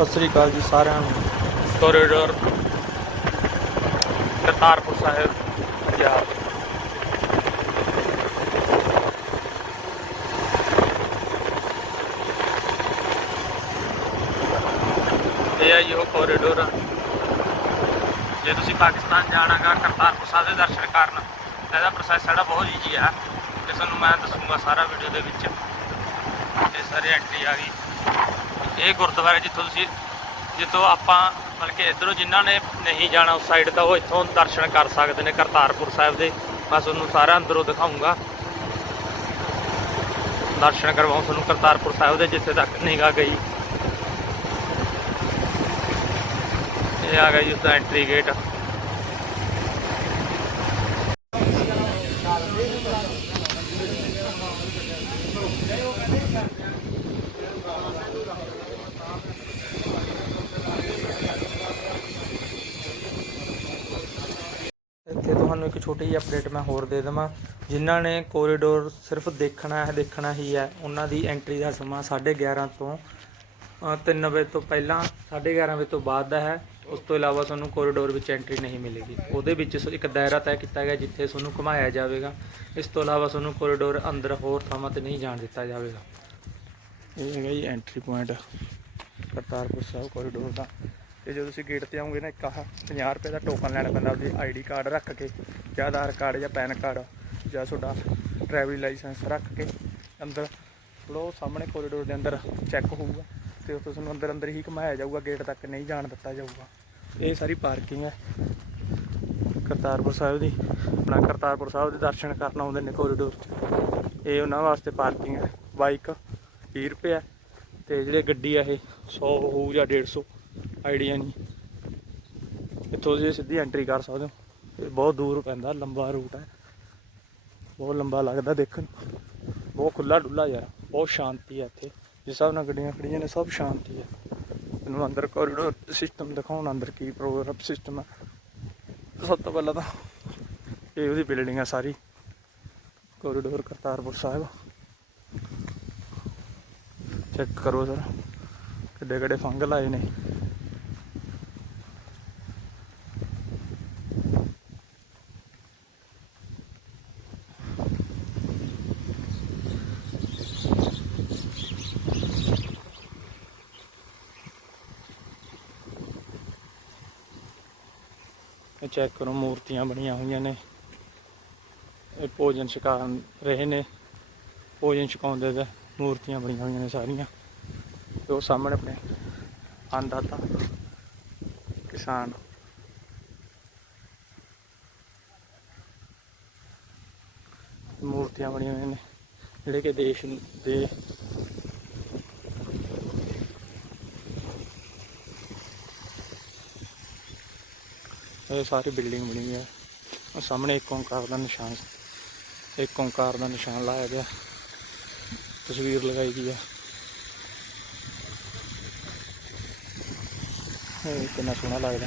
ਸਤਿ ਸ੍ਰੀ ਅਕਾਲ ਜੀ ਸਾਰਿਆਂ ਨੂੰ। ਕੋਰੀਡੋਰ ਕਰਤਾਰਪੁਰ ਸਾਹਿਬ ਪੰਜਾਬ ਇਹ ਹੈ ਜੀ ਉਹ ਕੋਰੀਡੋਰ ਜੇ ਤੁਸੀਂ ਪਾਕਿਸਤਾਨ ਜਾਣਾਗਾ ਕਰਤਾਰਪੁਰ ਸਾਹਿਬ ਦੇ ਦਰਸ਼ਨ ਕਰਨ, ਇਹਦਾ ਪ੍ਰੋਸੈਸ ਸਾਡਾ ਬਹੁਤ ਈਜੀ ਆ। ਤੇ ਤੁਹਾਨੂੰ ਮੈਂ ਦੱਸੂਗਾ ਸਾਰਾ ਵੀਡੀਓ ਦੇ ਵਿੱਚ। ਇਹ ਸਾਰੇ ਐਂਟਰੀ ਆ ਗਈ। ਇਹ ਗੁਰਦੁਆਰਾ ਜਿੱਥੋਂ ਤੁਸੀਂ, ਜਿੱਥੋਂ ਆਪਾਂ ਮਤਲਬ ਕਿ ਇਧਰੋਂ ਜਿਨ੍ਹਾਂ ਨੇ ਨਹੀਂ ਜਾਣਾ ਉਸ ਸਾਈਡ ਤਾਂ ਉਹ ਇੱਥੋਂ ਦਰਸ਼ਨ ਕਰ ਸਕਦੇ ਨੇ ਕਰਤਾਰਪੁਰ ਸਾਹਿਬ ਦੇ। ਮੈਂ ਤੁਹਾਨੂੰ ਸਾਰਾ ਅੰਦਰੋਂ ਦਿਖਾਉਂਗਾ। ਦਰਸ਼ਨ ਕਰਵਾਉਂ ਤੁਹਾਨੂੰ ਕਰਤਾਰਪੁਰ ਸਾਹਿਬ ਦੇ, ਜਿੱਥੇ ਤੱਕ ਨਿਗਾਹ ਗਈ। ਇਹ ਆ ਗਿਆ ਜੀ ਉਸਦਾ ਐਂਟਰੀ ਗੇਟ ਤੁਹਾਨੂੰ ਇੱਕ ਛੋਟੀ ਜਿਹੀ ਅਪਡੇਟ ਮੈਂ ਹੋਰ ਦੇ ਦੇਵਾਂ। ਜਿਨ੍ਹਾਂ ਨੇ ਕੋਰੀਡੋਰ ਸਿਰਫ ਦੇਖਣਾ ਹੈ, ਦੇਖਣਾ ਹੀ ਹੈ, ਉਹਨਾਂ ਦੀ ਐਂਟਰੀ ਦਾ ਸਮਾਂ 11:30 ਤੋਂ 3 ਵਜੇ ਤੋਂ ਪਹਿਲਾਂ 11:30 ਵਜੇ ਤੋਂ ਬਾਅਦ ਦਾ ਹੈ। ਉਸ ਤੋਂ ਇਲਾਵਾ ਤੁਹਾਨੂੰ ਕੋਰੀਡੋਰ ਵਿੱਚ ਐਂਟਰੀ ਨਹੀਂ ਮਿਲੇਗੀ। ਉਹਦੇ ਵਿੱਚ ਇੱਕ ਦਾਇਰਾ ਤੈਅ ਕੀਤਾ ਗਿਆ ਜਿੱਥੇ ਤੁਹਾਨੂੰ ਘੁਮਾਇਆ ਜਾਵੇਗਾ। ਇਸ ਤੋਂ ਇਲਾਵਾ ਤੁਹਾਨੂੰ ਕੋਰੀਡੋਰ ਅੰਦਰ ਹੋਰ ਥਾਵਾਂ ਤੇ ਨਹੀਂ ਜਾਣ ਦਿੱਤਾ ਜਾਵੇਗਾ। ਇਹ ਹੈਗਾ ਜੀ entry point Kartarpur Sahib corridor ਦਾ। ਤੇ ਜਦੋਂ ਤੁਸੀਂ ਗੇਟ ਤੇ ਆਉਂਗੇ ਨਾ ਇੱਕ ਆਹ 50 ਰੁਪਏ ਦਾ ਟੋਕਨ ਲੈਣਾ ਪੈਂਦਾ ਆਪਣੀ ਆਈਡੀ ਕਾਰਡ ਰੱਖ ਕੇ ਜਾਂ ਆਧਾਰ ਕਾਰਡ ਜਾਂ ਪੈਨ ਕਾਰਡ ਜਾਂ ਤੁਹਾਡਾ ਡਰਾਈਵਿੰਗ ਲਾਇਸੈਂਸ ਰੱਖ ਕੇ ਅੰਦਰ ਥੋੜ੍ਹਾ ਸਾਹਮਣੇ ਕੋਰੀਡੋਰ ਦੇ ਅੰਦਰ ਚੈੱਕ ਹੋਊਗਾ ਤੇ ਉੱਥੇ ਤੁਹਾਨੂੰ ਅੰਦਰ ਅੰਦਰ ਹੀ ਘੁਮਾਇਆ ਜਾਊਗਾ ਗੇਟ ਤੱਕ ਨਹੀਂ ਜਾਣ ਦਿੱਤਾ ਜਾਊਗਾ। ਇਹ ਸਾਰੀ ਪਾਰਕਿੰਗ ਹੈ। ਕਰਤਾਰਪੁਰ ਸਾਹਿਬ ਦੀ, ਆਪਣਾ ਕਰਤਾਰਪੁਰ ਸਾਹਿਬ ਦੇ ਦਰਸ਼ਨ ਕਰਨ ਆਉਂਦੇ ਨੇ ਕੋਰੀਡੋਰ 'ਚ। ਇਹ ਉਹਨਾਂ ਵਾਸਤੇ ਪਾਰਕਿੰਗ ਹੈ। ਬਾਈਕ 20 ਰੁਪਏ ਹੈ ਤੇ ਜਿਹੜੇ ਗੱਡੀ ਆ ਇਹ 100 ਹੋਊ ਜਾਂ 150 ਆਈਡੀਆ ਨਹੀਂ। ਇੱਥੋਂ ਤੁਸੀਂ ਸਿੱਧੀ ਐਂਟਰੀ ਕਰ ਸਕਦੇ ਹੋ। ਇਹ ਬਹੁਤ ਦੂਰ ਪੈਂਦਾ, ਲੰਬਾ ਰੂਟ ਹੈ। ਬਹੁਤ ਲੰਬਾ ਲੱਗਦਾ ਦੇਖਣ। ਬਹੁਤ ਖੁੱਲਾ ਡੁੱਲਾ ਯਾਰ, ਬਹੁਤ ਸ਼ਾਂਤੀ ਹੈ ਇੱਥੇ। ਜਿਸ ਹਿਸਾਬ ਨਾਲ ਗੱਡੀਆਂ ਖੜੀਆਂ ਨੇ, ਸਭ ਸ਼ਾਂਤੀ ਹੈ। ਤੈਨੂੰ ਅੰਦਰ ਕੋਰੀਡੋਰ ਸਿਸਟਮ ਦਿਖਾਉਣ, ਅੰਦਰ ਕੀ ਪ੍ਰੋਗਰਾਮ ਸਿਸਟਮ ਹੈ। ਸਭ ਤੋਂ ਪਹਿਲਾਂ ਤਾਂ ਇਹ ਉਹਦੀ ਬਿਲਡਿੰਗ ਹੈ ਸਾਰੀ। ਕੋਰੀਡੋਰ ਕਰਤਾਰਪੁਰ ਸਾਹਿਬ। ਚੈੱਕ ਕਰੋ ਸਰ ਕਿੱਡੇ ਕਿੱਡੇ ਫੰਗਲ ਆਏ ਨੇ। ਇਹ ਚੈੱਕ ਕਰੋ, ਮੂਰਤੀਆਂ ਬਣੀਆਂ ਹੋਈਆਂ ਨੇ। ਇਹ ਭੋਜਨ ਛਕਾ ਰਹੇ ਨੇ। ਭੋਜਨ ਛਕਾਉਂਦੇ ਤੇ ਮੂਰਤੀਆਂ ਬਣੀਆਂ ਹੋਈਆਂ ਨੇ ਸਾਰੀਆਂ। ਤੇ ਉਹ ਸਾਹਮਣੇ ਆਪਣੇ ਅੰਨਦਾਤਾ, ਕਿਸਾਨ। ਮੂਰਤੀਆਂ ਬਣੀਆਂ ਹੋਈਆਂ ਨੇ, ਜਿਹੜੇ ਕਿ ਦੇਸ਼ ਦੇ ਇਹ ਸਾਰੀ ਬਿਲਡਿੰਗ ਬਣੀ ਹੈ ਉਹ ਸਾਹਮਣੇ ਇੱਕ ਓਂਕਾਰ ਦਾ ਨਿਸ਼ਾਨ ਇੱਕ ਓਂਕਾਰ ਦਾ ਨਿਸ਼ਾਨ ਲਾਇਆ ਗਿਆ। ਤਸਵੀਰ ਲਗਾਈ ਗਈ ਹੈ ਇਹ ਕਿੰਨਾ ਸੋਹਣਾ ਲੱਗਦਾ।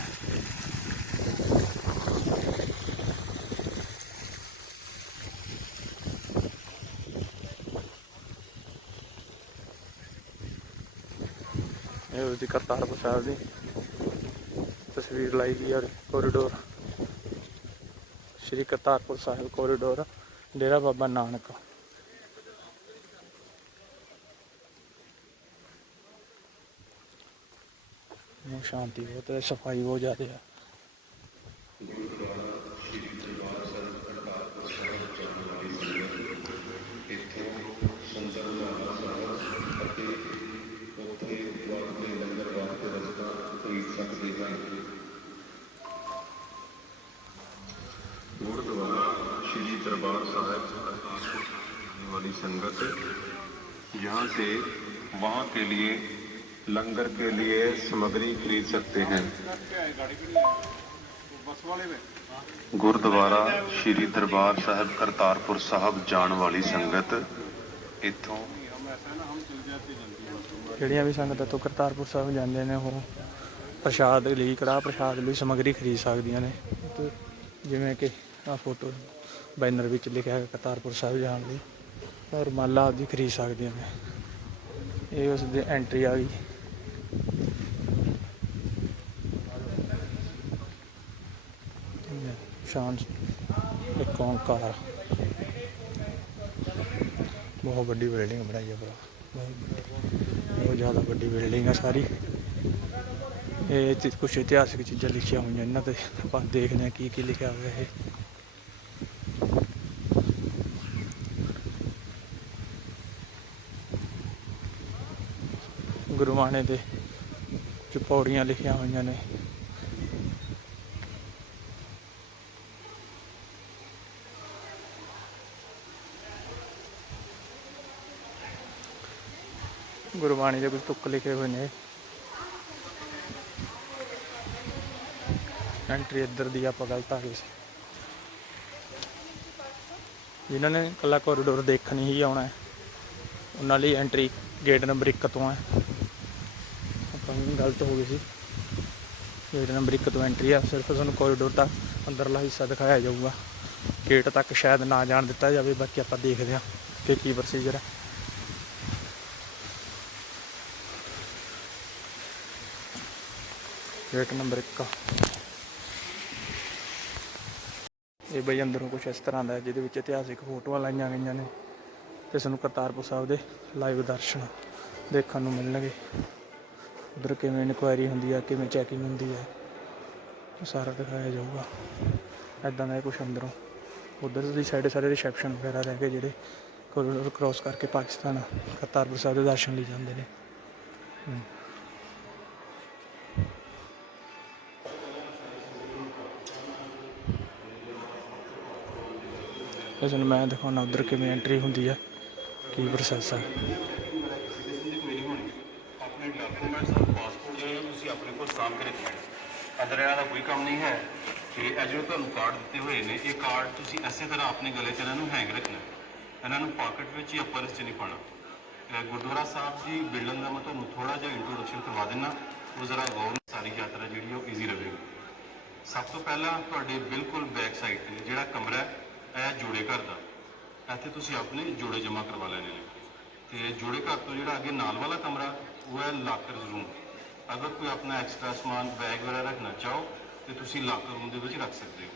ਇਹ ਉਹਦੀ ਕਰਤਾਰਪੁਰ ਸਾਹਿਬ ਦੀ ਤਸਵੀਰ ਲਾਈ ਗਈ ਹੈ ਕੋਰੀਡੋਰ ਸ਼੍ਰੀ ਕਰਤਾਰਪੁਰ ਸਾਹਿਬ ਕੋਰੀਡੋਰ ਡੇਰਾ ਬਾਬਾ ਨਾਨਕ ਬਹੁਤ ਸ਼ਾਂਤੀ ਬਹੁਤ ਹੈ ਸਫ਼ਾਈ ਬਹੁਤ ਜ਼ਿਆਦਾ यहाँ से वहाँ के लिए लंगर के लिए सामग्री खरीद सकते हैं ਗੁਰਦੁਆਰਾ ਸ਼੍ਰੀ ਦਰਬਾਰ ਸਾਹਿਬ ਕਰਤਾਰਪੁਰ ਸਾਹਿਬ ਜਾਣ ਵਾਲੀ ਸੰਗਤ ਇੱਥੋਂ ਜਿਹੜੀਆਂ ਵੀ ਸੰਗਤਾਂ ਤੋਂ ਕਰਤਾਰਪੁਰ ਸਾਹਿਬ ਜਾਂਦੇ ਨੇ ਉਹ ਪ੍ਰਸ਼ਾਦ ਲਈ ਕੜਾਹ ਪ੍ਰਸ਼ਾਦ ਲਈ ਸਮੱਗਰੀ ਖਰੀਦ ਸਕਦੀਆਂ ਨੇ ਤੇ ਜਿਵੇਂ ਕਿ ਆ ਫੋਟੋ ਬੈਨਰ ਵਿੱਚ ਲਿਖਿਆ ਹੈ ਕਰਤਾਰਪੁਰ ਸਾਹਿਬ ਜਾਣ ਲਈ ਰੁਮਾਲਾ ਵੀ ਖਰੀਦ ਸਕਦੇ ਹਾਂ ਇਹ ਉਸ ਦੇ ਐਂਟਰੀ ਆ ਗਈ। ਸ਼ਾਨ ਇੱਕ ਓਂਕਾਰ ਬਹੁਤ ਵੱਡੀ ਬਿਲਡਿੰਗ ਬਣਾਈ ਹੈ ਭਰਾ। ਬਹੁਤ ਜ਼ਿਆਦਾ ਵੱਡੀ ਬਿਲਡਿੰਗ ਆ ਸਾਰੀ। ਇਹ ਕੁਝ ਇਤਿਹਾਸਿਕ ਚੀਜ਼ਾਂ ਲਿਖੀਆਂ ਹੋਈਆਂ ਇਹਨਾਂ ਤੇ ਆਪਾਂ ਦੇਖਦੇ ਹਾਂ ਕੀ ਕੀ ਲਿਖਿਆ ਹੋਇਆ ਇਹ। ਗੁਰਬਾਣੇ ਦੇ ਚ ਪੌੜੀਆਂ ਲਿਖੀਆਂ ਹੋਈਆਂ ਨੇ। ਗੁਰਬਾਣੀ ਦੇ ਕੁਝ ਤੁਕ ਲਿਖੇ ਹੋਏ ਨੇ। ਐਂਟਰੀ ਇੱਧਰ ਦੀ ਆਪਾਂ ਗਲਤ ਆ ਗਏ ਸੀ। ਜਿਨ੍ਹਾਂ ਨੇ ਕੱਲਾ ਕੋਰੀਡੋਰ ਦੇਖਣ ਹੀ ਆਉਣਾ ਹੈ, ਉਹਨਾਂ ਲਈ ਐਂਟਰੀ ਗੇਟ ਨੰਬਰ 1 ਤੋਂ ਹੈ। ਗਲਤ ਹੋ ਗਈ ਸੀ। ਗੇਟ ਨੰਬਰ 1 ਤੋਂ ਐਂਟਰੀ ਆ, ਸਿਰਫ ਤੁਹਾਨੂੰ ਕੋਰੀਡੋਰ ਤੱਕ ਅੰਦਰਲਾ ਹਿੱਸਾ ਦਿਖਾਇਆ ਜਾਊਗਾ। ਗੇਟ ਤੱਕ ਸ਼ਾਇਦ ਨਾ ਜਾਣ ਦਿੱਤਾ ਜਾਵੇ, ਬਾਕੀ ਆਪਾਂ ਦੇਖਦੇ ਹਾਂ ਕਿ ਕੀ ਪ੍ਰੋਸੀਜਰ ਹੈ ਗੇਟ ਨੰਬਰ 1 ਇਹ ਬਈ ਅੰਦਰੋਂ ਕੁਝ ਇਸ ਤਰ੍ਹਾਂ ਦਾ ਜਿਹਦੇ ਵਿੱਚ ਇਤਿਹਾਸਿਕ ਫੋਟੋਆਂ ਲਾਈਆਂ ਗਈਆਂ ਨੇ। ਤੇ ਸਾਨੂੰ ਕਰਤਾਰਪੁਰ ਸਾਹਿਬ ਦੇ ਲਾਈਵ ਦਰਸ਼ਨ ਦੇਖਣ ਨੂੰ ਮਿਲਣਗੇ। ਉਧਰ ਕਿਵੇਂ ਇਨਕੁਆਇਰੀ ਹੁੰਦੀ ਹੈ ਕਿਵੇਂ ਚੈਕਿੰਗ ਹੁੰਦੀ ਹੈ ਉਹ ਸਾਰਾ ਦਿਖਾਇਆ ਜਾਊਗਾ। ਐਦਾਂ ਦਾ ਕੁਝ ਅੰਦਰੋਂ। ਉਧਰ ਦੀ ਸਾਈਡ ਸਾਰੇ ਰਿਸੈਪਸ਼ਨ ਵਗੈਰਾ ਰਹਿ ਗਏ ਜਿਹੜੇ ਕੋਰੀਡੋਰ ਕ੍ਰੋਸ ਕਰਕੇ ਪਾਕਿਸਤਾਨ, ਕਰਤਾਰਪੁਰ ਸਾਹਿਬ ਦੇ ਦਰਸ਼ਨ ਲਈ ਜਾਂਦੇ ਨੇ। ਇਸ ਨੂੰ ਮੈਂ ਦਿਖਾਉਣਾ ਉਧਰ ਕਿਵੇਂ ਐਂਟਰੀ ਹੁੰਦੀ ਹੈ ਕੀ ਪ੍ਰੋਸੈਸ ਆ ਆਪਣੇ ਡਾਕੂਮੈਂਟਸ ਔਰ ਪਾਸਪੋਰਟ ਜਿਹੜੇ ਨੇ ਤੁਸੀਂ ਆਪਣੇ ਕੋਲ ਸਾਂਭ ਕੇ ਰੱਖਣਾ ਅਦਰ ਇਹਨਾਂ ਦਾ ਕੋਈ ਕੰਮ ਨਹੀਂ ਹੈ। ਕਿ ਇਹ ਜਿਹੜੇ ਤੁਹਾਨੂੰ ਕਾਰਡ ਦਿੱਤੇ ਹੋਏ ਨੇ, ਇਹ ਕਾਰਡ ਤੁਸੀਂ ਐਸੇ ਤਰ੍ਹਾਂ ਆਪਣੇ ਗਲੇ 'ਚ ਇਹਨਾਂ ਨੂੰ ਹੈਂਗ ਰੱਖਣਾ ਇਹਨਾਂ ਨੂੰ ਪਾਕਟ ਵਿੱਚ ਜਾਂ ਪਰਸ 'ਚ ਨਹੀਂ ਪਾਣਾ ਗੁਰਦੁਆਰਾ ਸਾਹਿਬ ਦੀ ਬਿਲਡਿੰਗ ਦਾ ਮੈਂ ਤੁਹਾਨੂੰ ਥੋੜਾ ਜਿਹਾ ਇੰਟਰੋਡਕਸ਼ਨ ਕਰਵਾ ਦਿੰਦਾ। ਉਹ ਜ਼ਰਾ ਗੌਰ ਸਾਰੀ ਯਾਤਰਾ ਜਿਹੜੀ ਉਹ ਈਜ਼ੀ ਰਹੇਗੀ। ਸਭ ਤੋਂ ਪਹਿਲਾਂ ਤੁਹਾਡੇ ਬਿਲਕੁਲ ਬੈਕ ਸਾਈਡ ਤੇ ਜਿਹੜਾ ਕਮਰਾ ਹੈ, ਇਹ ਜੋੜੇ ਘਰ ਦਾ। ਇੱਥੇ ਤੁਸੀਂ ਆਪਣੇ ਜੋੜੇ ਜਮ੍ਹਾਂ ਕਰਵਾ ਲੈਣੇ ਨੇ। ਤੇ ਜੋੜੇ ਘਰ ਤੋਂ ਜਿਹੜਾ ਅੱਗੇ ਨਾਲ ਵਾਲਾ ਕਮਰਾ, ਉਹ ਹੈ ਲਾਕਰ ਰੂਮ ਅਗਰ ਕੋਈ ਆਪਣਾ ਐਕਸਟਰਾ ਸਮਾਨ ਬੈਗ ਵਗੈਰਾ ਰੱਖਣਾ ਚਾਹੋ ਤੇ ਤੁਸੀਂ ਲਾਕਰ ਰੂਮ ਦੇ ਵਿੱਚ ਰੱਖ ਸਕਦੇ ਹੋ।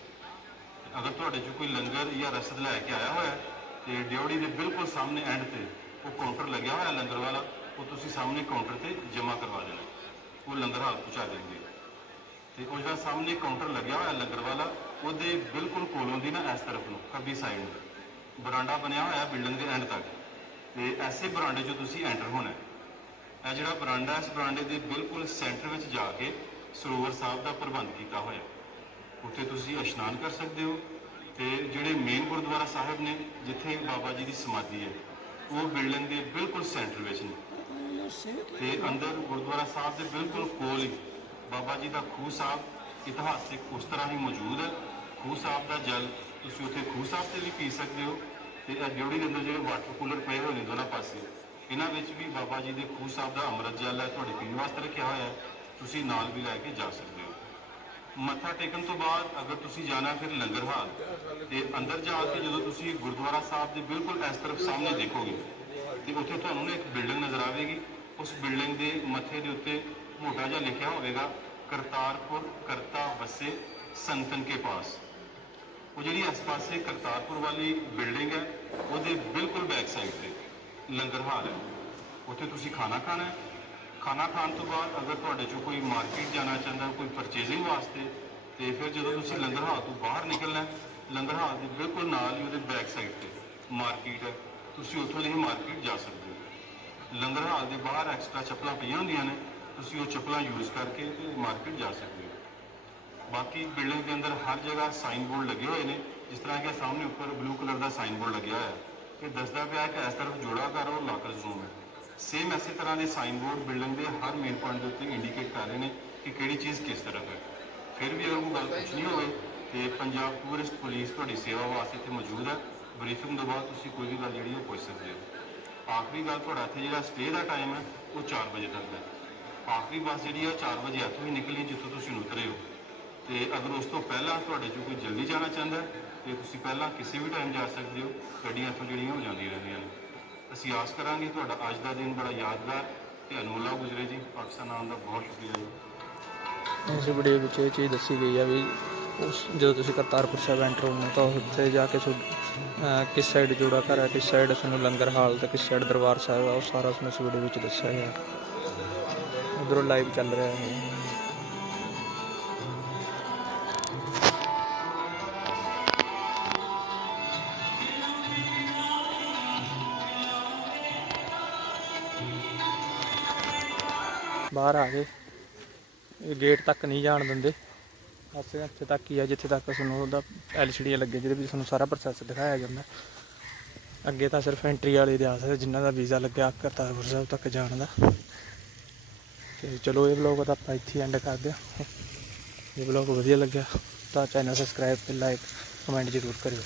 ਅਗਰ ਤੁਹਾਡੇ 'ਚ ਕੋਈ ਲੰਗਰ ਜਾਂ ਰਸਦ ਲੈ ਕੇ ਆਇਆ ਹੋਇਆ ਹੈ, ਤੇ ਡਿਓੜੀ ਦੇ ਬਿਲਕੁਲ ਸਾਹਮਣੇ ਐਂਡ ਤੇ ਉਹ ਕਾਊਂਟਰ ਲੱਗਿਆ ਹੋਇਆ ਲੰਗਰ ਵਾਲਾ ਉਹ ਤੁਸੀਂ ਸਾਹਮਣੇ ਕਾਊਂਟਰ ਤੇ ਜਮ੍ਹਾਂ ਕਰਵਾ ਦੇਣਾ ਉਹ ਲੰਗਰ ਹਾਲ ਪਹੁੰਚਾ ਦੇਣਗੇ ਤੇ ਉਹ ਜਿਹੜਾ ਸਾਹਮਣੇ ਕਾਊਂਟਰ ਲੱਗਿਆ ਹੋਇਆ ਲੰਗਰ ਵਾਲਾ ਉਹਦੇ ਬਿਲਕੁਲ ਕੋਲੋਂ ਦੀ ਨਾ ਇਸ ਤਰਫ ਨੂੰ ਖੱਬੀ ਸਾਈਡ ਨੂੰ। ਬਰਾਂਡਾ ਬਣਿਆ ਹੋਇਆ ਬਿਲਡਿੰਗ ਦੇ ਐਂਡ ਤੱਕ। ਤੇ ਐਸੇ ਬਰਾਂਡੇ 'ਚੋਂ ਤੁਸੀਂ ਐਂਟਰ ਹੋਣਾ ਹੈ। ਇਹ ਜਿਹੜਾ ਬਰਾਂਡਾ ਇਸ ਬਰਾਂਡੇ ਦੇ ਬਿਲਕੁਲ ਸੈਂਟਰ ਵਿੱਚ ਜਾ ਕੇ ਸਰੋਵਰ ਸਾਹਿਬ ਦਾ ਪ੍ਰਬੰਧ ਕੀਤਾ ਹੋਇਆ। ਉੱਥੇ ਤੁਸੀਂ ਇਸ਼ਨਾਨ ਕਰ ਸਕਦੇ ਹੋ ਤੇ ਜਿਹੜੇ ਮੇਨ ਗੁਰਦੁਆਰਾ ਸਾਹਿਬ ਨੇ, ਜਿੱਥੇ ਬਾਬਾ ਜੀ ਦੀ ਸਮਾਧੀ ਹੈ, ਉਹ ਬਿਲਡਿੰਗ ਦੇ ਬਿਲਕੁਲ ਸੈਂਟਰ ਵਿੱਚ ਨੇ। ਤੇ ਅੰਦਰ ਗੁਰਦੁਆਰਾ ਸਾਹਿਬ ਦੇ ਬਿਲਕੁਲ ਕੋਲ ਹੀ ਬਾਬਾ ਜੀ ਦਾ ਖੂਹ ਸਾਹਿਬ ਇਤਿਹਾਸਿਕ ਉਸ ਤਰ੍ਹਾਂ ਹੀ ਮੌਜੂਦ ਹੈ। ਖੂਹ ਸਾਹਿਬ ਦਾ ਜਲ ਤੁਸੀਂ ਉੱਥੇ ਖੂਹ ਸਾਹਿਬ ਤੇ ਵੀ ਪੀ ਸਕਦੇ ਹੋ ਤੇ ਇਹ ਦੇ ਅੰਦਰ ਜਿਹੜੇ ਵਾਟਰ ਕੂਲਰ ਪਏ ਹੋਏ ਨੇ ਦੋਨਾਂ ਪਾਸੇ ਇਹਨਾਂ ਵਿੱਚ ਵੀ ਬਾਬਾ ਜੀ ਦੇ ਖੂਹ ਸਾਹਿਬ ਦਾ ਅੰਮ੍ਰਿਤ ਜਲ ਹੈ, ਤੁਹਾਡੇ ਪੀਣ ਵਾਸਤੇ ਰੱਖਿਆ ਹੋਇਆ ਹੈ। ਤੁਸੀਂ ਨਾਲ ਵੀ ਲੈ ਕੇ ਜਾ ਸਕਦੇ ਹੋ। ਮੱਥਾ ਟੇਕਣ ਤੋਂ ਬਾਅਦ ਅਗਰ ਤੁਸੀਂ ਜਾਣਾ ਫਿਰ ਲੰਗਰ ਹਾਲ ਤੇ ਅੰਦਰ ਜਾ ਕੇ ਜਦੋਂ ਤੁਸੀਂ ਗੁਰਦੁਆਰਾ ਸਾਹਿਬ ਦੇ ਬਿਲਕੁਲ ਇਸ ਤਰਫ ਸਾਹਮਣੇ ਦੇਖੋਗੇ ਤੇ ਉੱਥੇ ਤੁਹਾਨੂੰ ਨਾ ਇੱਕ ਬਿਲਡਿੰਗ ਨਜ਼ਰ ਆਵੇਗੀ। ਉਸ ਬਿਲਡਿੰਗ ਦੇ ਮੱਥੇ ਦੇ ਉੱਤੇ ਮੋਟਾ ਜਿਹਾ ਲਿਖਿਆ ਹੋਵੇਗਾ, ਕਰਤਾਰਪੁਰ ਕਰਤਾ ਵਸੇ ਸੰਤਨ ਕੇ ਪਾਸ। ਉਹ ਜਿਹੜੀ ਇਸ ਪਾਸੇ ਕਰਤਾਰਪੁਰ ਵਾਲੀ ਬਿਲਡਿੰਗ ਹੈ, ਉਹਦੇ ਬਿਲਕੁਲ ਬੈਕ ਸਾਈਡ ਤੇ। ਲੰਗਰ ਹਾਲ ਹੈ। ਉੱਥੇ ਤੁਸੀਂ ਖਾਣਾ ਖਾਣਾ ਹੈ। ਖਾਣਾ ਖਾਣ ਤੋਂ ਬਾਅਦ ਅਗਰ ਤੁਹਾਡੇ ਚੋਂ ਕੋਈ ਮਾਰਕੀਟ ਜਾਣਾ ਚਾਹੁੰਦਾ, ਕੋਈ ਪਰਚੇਜ਼ਿੰਗ ਵਾਸਤੇ, ਤੇ ਫਿਰ ਜਦੋਂ ਤੁਸੀਂ ਲੰਗਰ ਹਾਲ ਤੋਂ ਬਾਹਰ ਨਿਕਲਣਾ ਲੰਗਰ ਹਾਲ ਦੇ ਬਿਲਕੁਲ ਨਾਲ ਹੀ ਉਹਦੇ ਬੈਕ ਸਾਈਡ ਤੇ ਮਾਰਕੀਟ ਹੈ। ਤੁਸੀਂ ਉੱਥੋਂ ਦੀ ਮਾਰਕੀਟ ਜਾ ਸਕਦੇ ਹੋ। ਲੰਗਰ ਹਾਲ ਦੇ ਬਾਹਰ ਐਕਸਟਰਾ ਚੱਪਲਾਂ ਪਈਆਂ ਹੁੰਦੀਆਂ ਨੇ, ਤੁਸੀਂ ਉਹ ਚੱਪਲਾਂ ਯੂਜ਼ ਕਰਕੇ ਤੇ ਮਾਰਕੀਟ ਜਾ ਸਕਦੇ ਹੋ। ਬਾਕੀ ਬਿਲਡਿੰਗ ਦੇ ਅੰਦਰ ਹਰ ਜਗ੍ਹਾ ਸਾਈਨ ਬੋਰਡ ਲੱਗੇ ਹੋਏ ਨੇ। ਜਿਸ ਤਰ੍ਹਾਂ ਕਿ ਸਾਹਮਣੇ ਉੱਪਰ ਬਲੂ ਕਲਰ ਦਾ ਸਾਈਨ ਬੋਰਡ ਲੱਗਿਆ ਹੋਇਆ ਹੈ। ਇਹ ਦੱਸਦਾ ਪਿਆ ਕਿ ਇਸ ਤਰਫ ਜੋੜਾ ਘਰ ਔਰ ਲਾਕਰ ਜ਼ੂਮ ਹੈ। ਸੇਮ ਐਸੇ ਤਰ੍ਹਾਂ ਦੇ ਸਾਈਨ ਬੋਰਡ ਬਿਲਡਿੰਗ ਦੇ ਹਰ ਮੇਨ ਪੁਆਇੰਟ ਦੇ ਉੱਤੇ ਇੰਡੀਕੇਟ ਕਰ ਰਹੇ ਨੇ ਕਿ ਕਿਹੜੀ ਚੀਜ਼ ਕਿਸ ਤਰਫ ਹੈ। ਫਿਰ ਵੀ ਅਗਰ ਉਹ ਗੱਲ ਪੁੱਛਣੀ ਹੋਵੇ ਤੇ ਪੰਜਾਬ ਟੂਰਿਸਟ ਪੁਲਿਸ ਤੁਹਾਡੀ ਸੇਵਾ ਵਾਸਤੇ ਇੱਥੇ ਮੌਜੂਦ ਹੈ। ਬਰੀਫਿੰਗ ਤੋਂ ਬਾਅਦ ਤੁਸੀਂ ਕੋਈ ਵੀ ਗੱਲ ਜਿਹੜੀ ਉਹ ਪੁੱਛ ਸਕਦੇ ਹੋ। ਆਖਰੀ ਗੱਲ ਤੁਹਾਡਾ ਇੱਥੇ ਜਿਹੜਾ ਸਟੇ ਦਾ ਟਾਈਮ ਹੈ, ਉਹ 4 ਵਜੇ ਤੱਕ ਹੈ। ਆਖਰੀ ਬੱਸ ਜਿਹੜੀ ਹੈ 4 ਵਜੇ ਇੱਥੋਂ ਹੀ ਨਿਕਲੀ ਜਿੱਥੋਂ ਤੁਸੀਂ ਉਤਰੇ ਹੋ। ਤੇ ਅਗਰ ਉਸ ਤੋਂ ਪਹਿਲਾਂ ਤੁਹਾਡੇ ਚੋਂ ਕੋਈ ਜਲਦੀ ਜਾਣਾ ਚਾਹੁੰਦਾ ਹੈ, ਤੇ ਤੁਸੀਂ ਪਹਿਲਾਂ ਕਿਸੇ ਵੀ ਟਾਈਮ ਜਾ ਸਕਦੇ ਹੋ, ਗੱਡੀਆਂ ਇੱਥੋਂ ਜਿਹੜੀਆਂ ਹੋ ਜਾਂਦੀਆਂ ਰਹਿੰਦੀਆਂ ਨੇ। ਅਸੀਂ ਆਸ ਕਰਾਂਗੇ ਤੁਹਾਡਾ ਅੱਜ ਦਾ ਦਿਨ ਬੜਾ ਯਾਦਗਾਰ ਤੇ ਅਨਮੋਲਾ ਗੁਜ਼ਰੇ ਜੀ, ਪਾਕਿਸਤਾਨ ਆਉਣ ਦਾ ਬਹੁਤ ਸ਼ੁਕਰੀਆ ਜੀ। ਇਸ ਵੀਡੀਓ ਵਿੱਚ ਇਹ ਚੀਜ਼ ਦੱਸੀ ਗਈ ਆ ਵੀ ਉਸ ਜਦੋਂ ਤੁਸੀਂ ਕਰਤਾਰਪੁਰ ਸਾਹਿਬ ਐਂਟਰ ਹੋਣਾ ਤਾਂ ਉੱਥੇ ਜਾ ਕੇ ਤੁਹਾਡੇ ਕਿਸ ਸਾਈਡ ਜੋੜਾ ਘਰ ਹੈ ਕਿਸ ਸਾਈਡ ਤੁਹਾਨੂੰ ਲੰਗਰ ਹਾਲ ਤੇ ਕਿਸ ਸਾਈਡ ਦਰਬਾਰ ਸਾਹਿਬ ਆ, ਉਹ ਸਾਰਾ ਤੁਹਾਨੂੰ ਇਸ ਵੀਡੀਓ ਵਿੱਚ ਦੱਸਿਆ ਗਿਆ ਉਧਰੋਂ ਲਾਈਵ ਚੱਲ ਰਿਹਾ ਹੈ। ਬਾਹਰ ਆ ਗਏ। ਇਹ ਗੇਟ ਤੱਕ ਨਹੀਂ ਜਾਣ ਦਿੰਦੇ। ਬਸ ਇੱਥੇ ਤੱਕ ਹੀ ਆ, ਜਿੱਥੇ ਤੱਕ ਤੁਹਾਨੂੰ ਉਹਦਾ ਐਲਸੀਡੀ ਲੱਗੇ, ਜਿਹਦੇ ਵਿੱਚ ਤੁਹਾਨੂੰ ਸਾਰਾ ਪ੍ਰੋਸੈਸ ਦਿਖਾਇਆ ਜਾਂਦਾ। ਅੱਗੇ ਤਾਂ ਸਿਰਫ ਐਂਟਰੀ ਵਾਲੇ ਦੇ ਆ ਸਕਦੇ ਜਿਨ੍ਹਾਂ ਦਾ ਵੀਜ਼ਾ ਲੱਗਿਆ ਕਰਤਾਰਪੁਰ ਸਾਹਿਬ ਤੱਕ ਜਾਣ ਦਾ। ਤੇ ਚਲੋ ਇਹ ਵਲੌਗ ਤਾਂ ਆਪਾਂ ਇੱਥੇ ਐਂਡ ਕਰਦੇ ਹਾਂ। ਇਹ ਵਲੌਗ ਵਧੀਆ ਲੱਗਿਆ ਤਾਂ ਚੈਨਲ ਸਬਸਕ੍ਰਾਈਬ ਤੇ ਲਾਈਕ ਕਮੈਂਟ ਜ਼ਰੂਰ ਕਰਿਓ।